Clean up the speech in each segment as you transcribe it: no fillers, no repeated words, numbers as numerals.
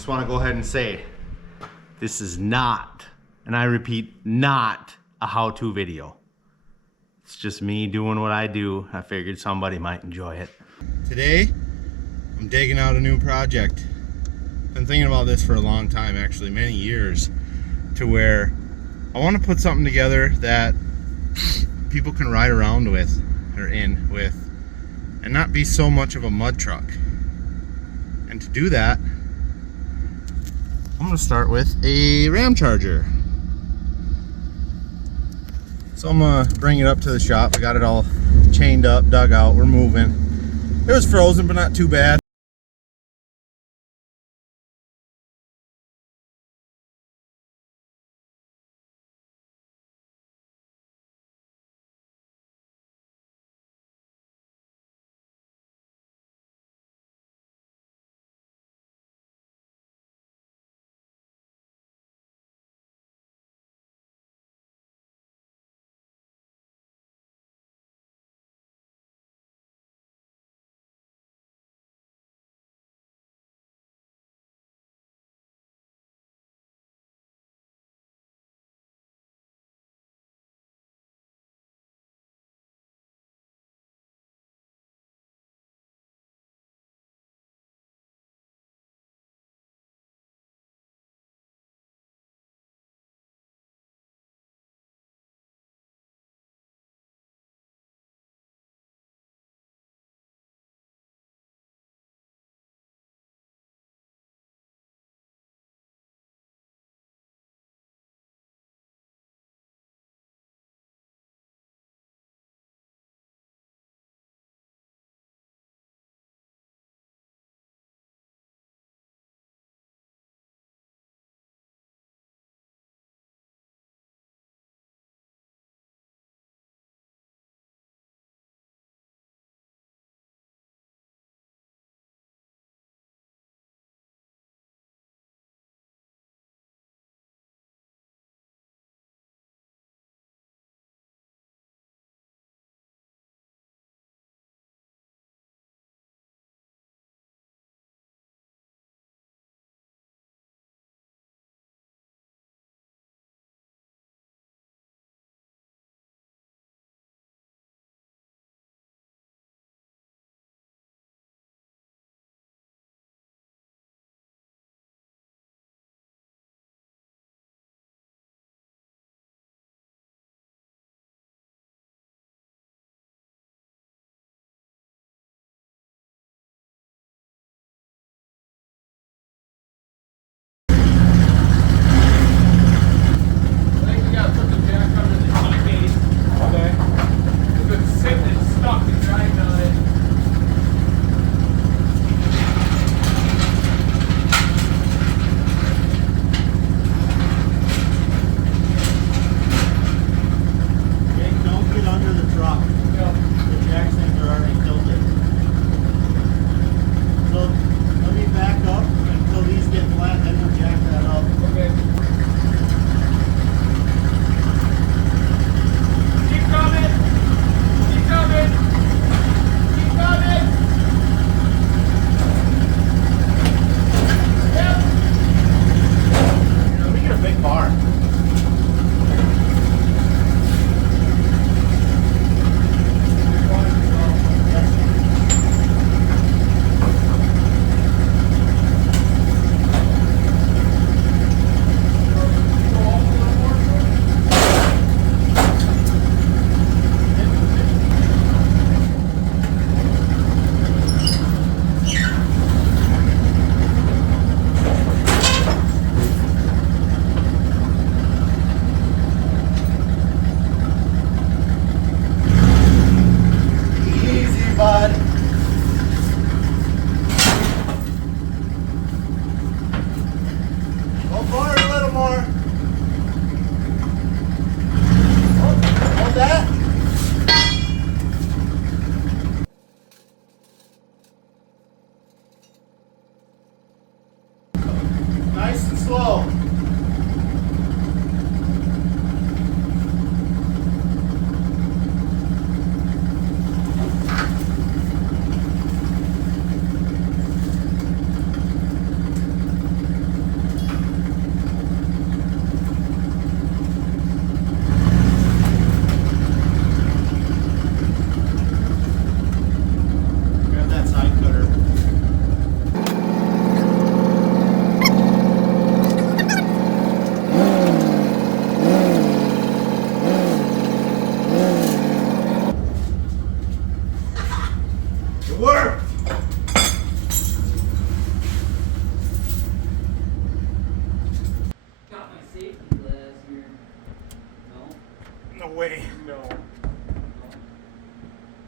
Just want to go ahead and say, this is not, and I repeat, not a how-to video. It's just me doing what I do. I figured somebody might enjoy it. Today, I'm digging out a new project. Been thinking about this for a long time, actually, many years, to where I want to put something together that people can ride around with, or in with, and not be so much of a mud truck. And to do that, I'm going to start with a Ramcharger. So I'm going to bring it up to the shop. I got it all chained up, dug out, we're moving. It was frozen, but not too bad.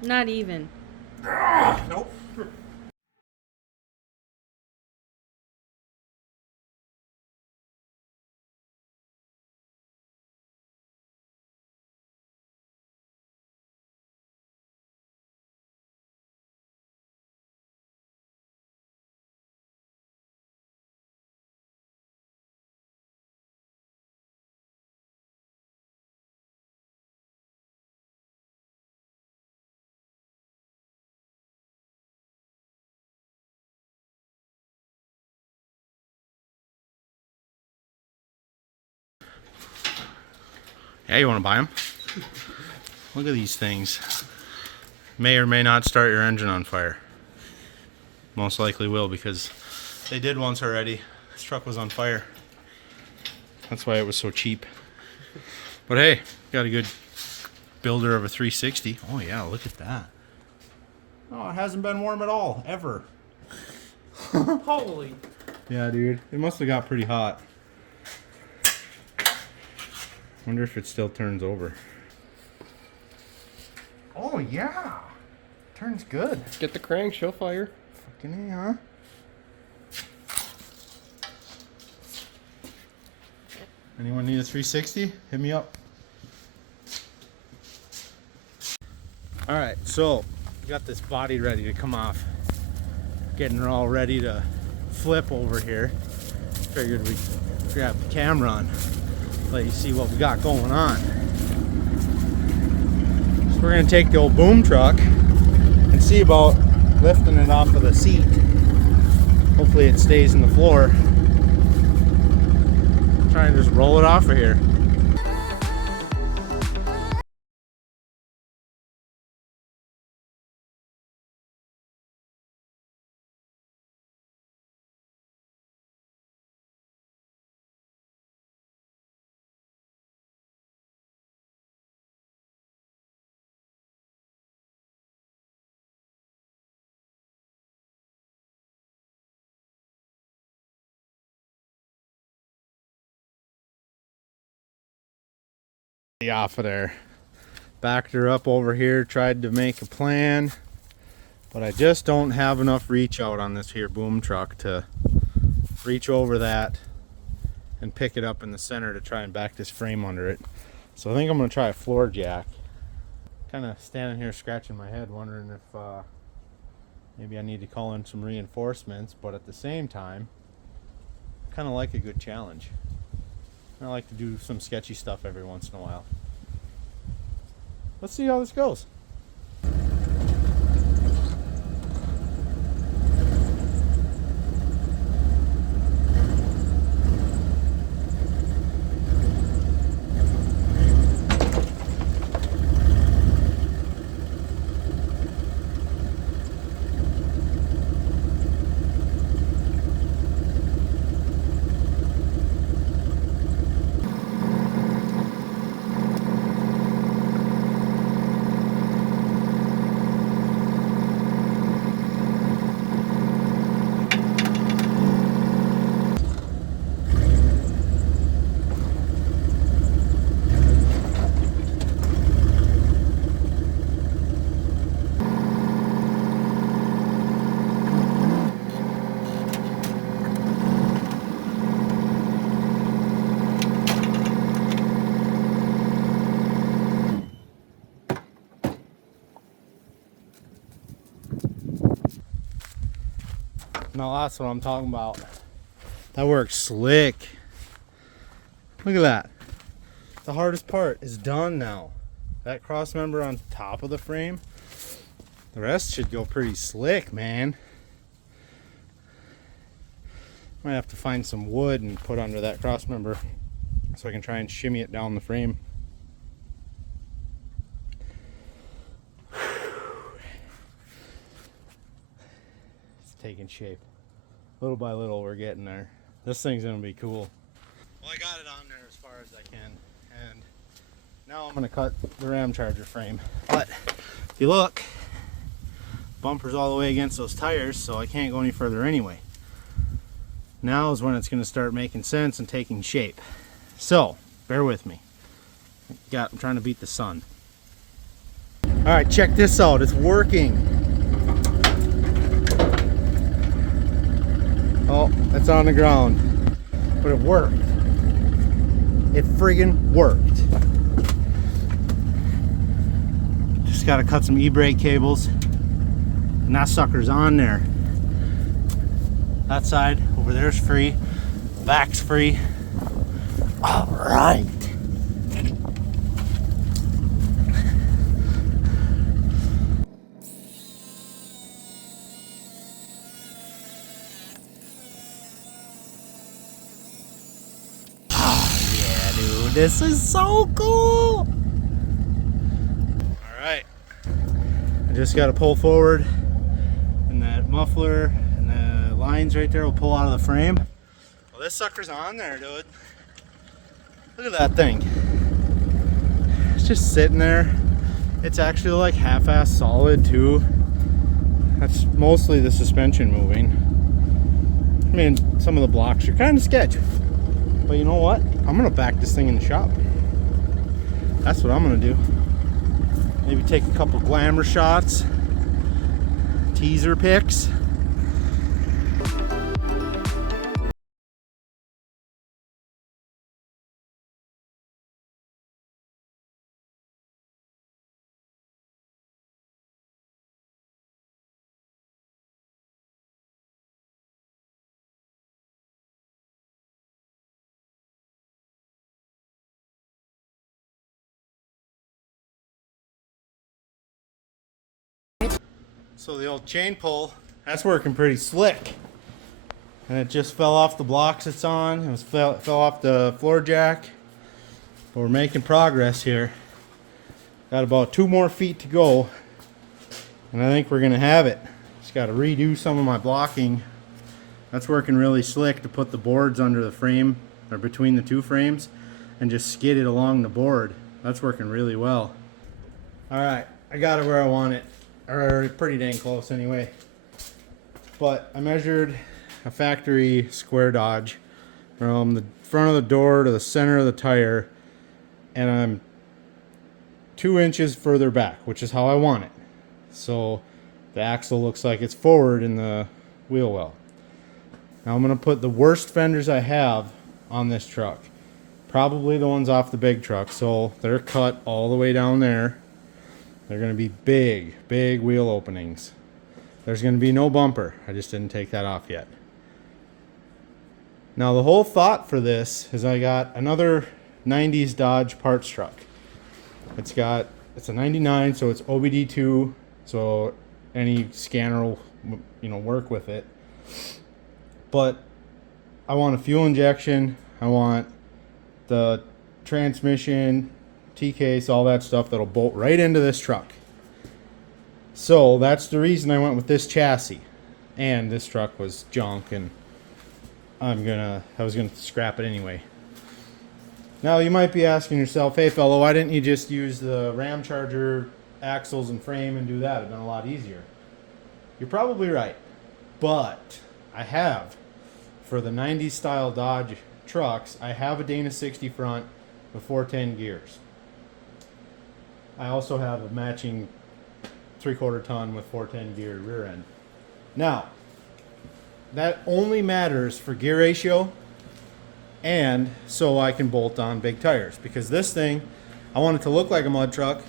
Not even. Nope. Yeah, you want to buy them? Look at these things. May or may not start your engine on fire. Most likely will, because they did once already. This truck was on fire. That's why it was so cheap. But hey, got a good builder of a 360. Oh yeah, look at that. Oh, it hasn't been warm at all, ever. Holy. Yeah, dude. It must have got pretty hot. Wonder if it still turns over. Oh yeah, turns good. Get the crank, show fire. Fucking A, huh? Anyone need a 360? Hit me up. All right, so we got this body ready to come off. Getting her all ready to flip over here. Figured we'd grab the camera and let you see what we got going on. So we're gonna take the old boom truck and see about lifting it off of the seat. Hopefully it stays in the floor. Try and just roll it off of here. Off of there. Backed her up over here, tried to make a plan, but I just don't have enough reach out on this here boom truck to reach over that and pick it up in the center to try and back this frame under it. So I think I'm gonna try a floor jack. Kind of standing here scratching my head wondering if maybe I need to call in some reinforcements, but at the same time kind of like a good challenge. I like to do some sketchy stuff every once in a while. Let's see how this goes. Now that's what I'm talking about. That works slick. Look at that. The hardest part is done now. That cross member on top of the frame. The rest should go pretty slick, man. Might have to find some wood and put under that cross member so I can try and shimmy it down the frame. It's taking shape. Little by little we're getting there. This thing's gonna be cool. Well, I got it on there as far as I can, and now I'm gonna cut the Ramcharger frame. But if you look, bumper's all the way against those tires, so I can't go any further anyway. Now is when it's gonna start making sense and taking shape. So bear with me. I'm trying to beat the sun. All right, check this out. It's working. Oh, it's on the ground. But it worked. It friggin' worked. Just gotta cut some e-brake cables. And that sucker's on there. That side over there's free. Back's free. All right. This is so cool. All right, I just got to pull forward, and that muffler and the lines right there will pull out of the frame. Well, this sucker's on there, dude. Look at that thing. It's just sitting there. It's actually like half-ass solid too. That's mostly the suspension moving. I mean, some of the blocks are kind of sketchy. But you know what? I'm gonna back this thing in the shop. That's what I'm gonna do. Maybe take a couple glamour shots, teaser pics. So the old chain pull, that's working pretty slick. And it just fell off the blocks it's on. It fell off the floor jack. But we're making progress here. Got about 2 more feet to go. And I think we're gonna have it. Just gotta redo some of my blocking. That's working really slick to put the boards under the frame, or between the 2 frames, and just skid it along the board. That's working really well. All right, I got it where I want it. Or pretty dang close anyway. But I measured a factory square dodge from the front of the door to the center of the tire, and I'm 2 inches further back, which is how I want it. So the axle looks like it's forward in the wheel well. Now I'm going to put the worst fenders I have on this truck. Probably the ones off the big truck. So they're cut all the way down there. They're going to be big, big wheel openings. There's going to be no bumper. I just didn't take that off yet. Now the whole thought for this is I got another 90s Dodge parts truck. It's a 99, so it's OBD2, so any scanner will, work with it. But I want a fuel injection. I want the transmission, T-case, all that stuff that'll bolt right into this truck. So that's the reason I went with this chassis. And this truck was junk, and I was gonna scrap it anyway. Now you might be asking yourself, hey fellow, why didn't you just use the Ramcharger axles and frame and do that? It'd been a lot easier. You're probably right, but I have, for the 90s style Dodge trucks, I have a Dana 60 front with 410 gears. I also have a matching 3/4 ton with 410 gear rear end. Now, that only matters for gear ratio and so I can bolt on big tires, because this thing, I want it to look like a mud truck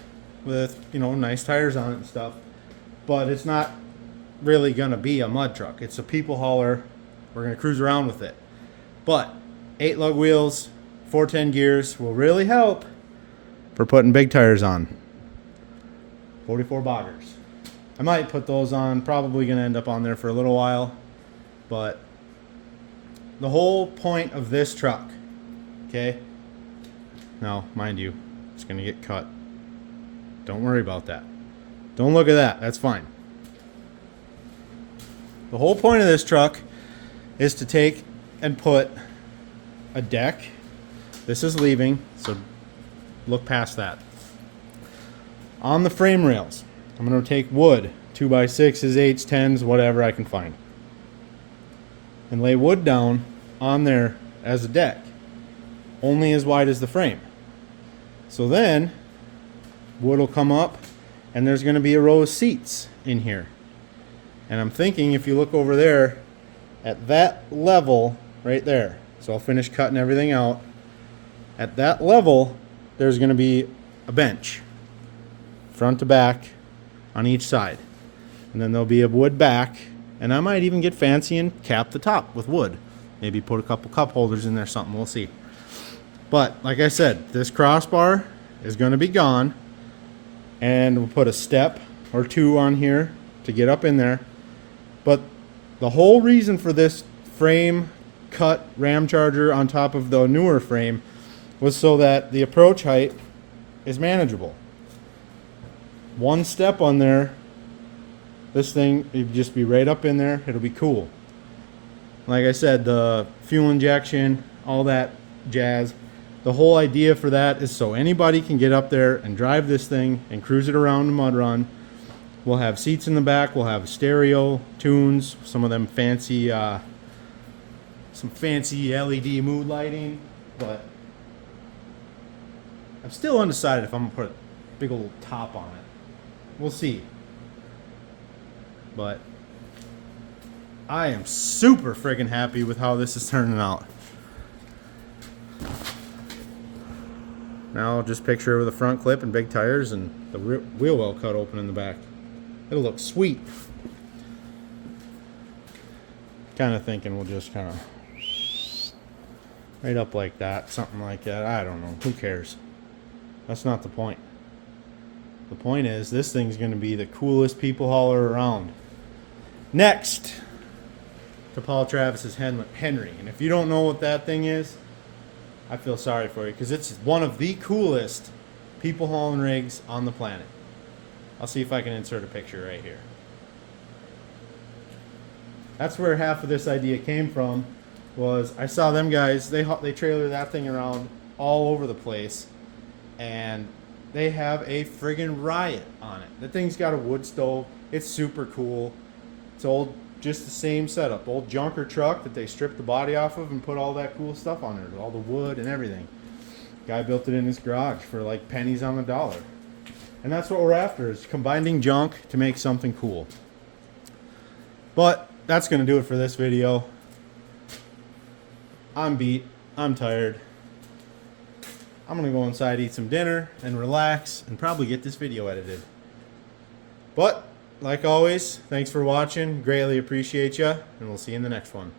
with, nice tires on it and stuff, but it's not really gonna be a mud truck. It's a people hauler. We're gonna cruise around with it. But 8 lug wheels, 410 gears will really help for putting big tires on. 44 boggers. I might put those on, probably gonna end up on there for a little while, but the whole point of this truck, okay? Now, mind you, it's gonna get cut. Don't worry about that. Don't look at that, that's fine. The whole point of this truck is to take and put a deck. This is leaving, so look past that. On the frame rails, I'm going to take wood, 2x6s, 8s, 10s, whatever I can find, and lay wood down on there as a deck, only as wide as the frame. So then wood will come up and there's going to be a row of seats in here. And I'm thinking if you look over there at that level right there, so I'll finish cutting everything out. At that level, there's going to be a bench, front to back, on each side. And then there'll be a wood back, and I might even get fancy and cap the top with wood. Maybe put a couple cup holders in there, something, we'll see. But like I said, this crossbar is going to be gone, and we'll put a step or two on here to get up in there. But the whole reason for this frame cut Ramcharger on top of the newer frame was so that the approach height is manageable. One step on there, this thing, it'd just be right up in there. It'll be cool. Like I said, the fuel injection, all that jazz. The whole idea for that is so anybody can get up there and drive this thing and cruise it around the mud run. We'll have seats in the back. We'll have stereo, tunes, some of them fancy, some fancy LED mood lighting. But I'm still undecided if I'm gonna put a big old top on it. We'll see. But I am super friggin' happy with how this is turning out. Now just picture with a front clip and big tires and the wheel well cut open in the back. It'll look sweet. Kind of thinking we'll just kind of right up like that, something like that. I don't know. Who cares? That's not the point. The point is this thing's going to be the coolest people hauler around. Next to Paul Travis's Henry. And if you don't know what that thing is, I feel sorry for you because it's one of the coolest people hauling rigs on the planet. I'll see if I can insert a picture right here. That's where half of this idea came from. Was I saw them guys, they trailer that thing around all over the place, and they have a friggin' riot on it. The thing's got a wood stove. It's super cool. It's old, just the same setup. Old junker truck that they stripped the body off of and put all that cool stuff on it, all the wood and everything. Guy built it in his garage for like pennies on the dollar. And that's what we're after, is combining junk to make something cool. But that's going to do it for this video. I'm beat. I'm tired. I'm going to go inside, eat some dinner, and relax, and probably get this video edited. But, like always, thanks for watching. Greatly appreciate you, and we'll see you in the next one.